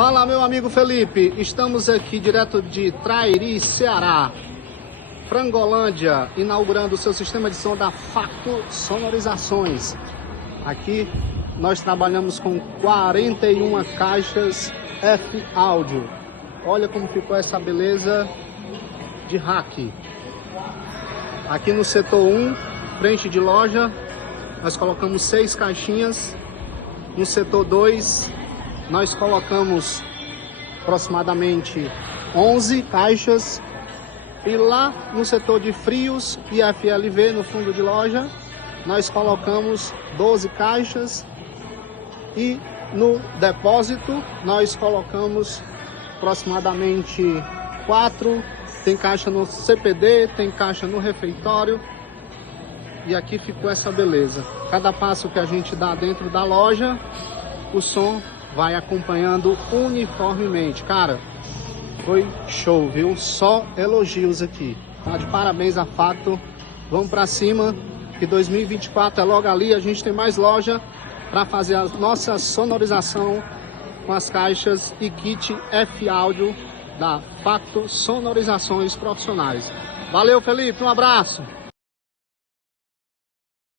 Fala, meu amigo Felipe, estamos aqui direto de Trairi, Ceará, Frangolândia, inaugurando o seu sistema de som da Facto Sonorizações. Aqui nós trabalhamos com 41 caixas F áudio. Olha como ficou essa beleza de rack. Aqui no setor 1, frente de loja, nós colocamos 6 caixinhas. No setor 2, nós colocamos aproximadamente 11 caixas. E lá no setor de frios e FLV, no fundo de loja, nós colocamos 12 caixas. E no depósito, nós colocamos aproximadamente 4. Tem caixa no CPD, tem caixa no refeitório. E aqui ficou essa beleza. Cada passo que a gente dá dentro da loja, o som vai acompanhando uniformemente. Cara, foi show, viu? Só elogios aqui. Tá de parabéns a Facto. Vamos pra cima, que 2024 é logo ali. A gente tem mais loja para fazer a nossa sonorização com as caixas e kit F áudio da Facto Sonorizações Profissionais. Valeu, Felipe, um abraço!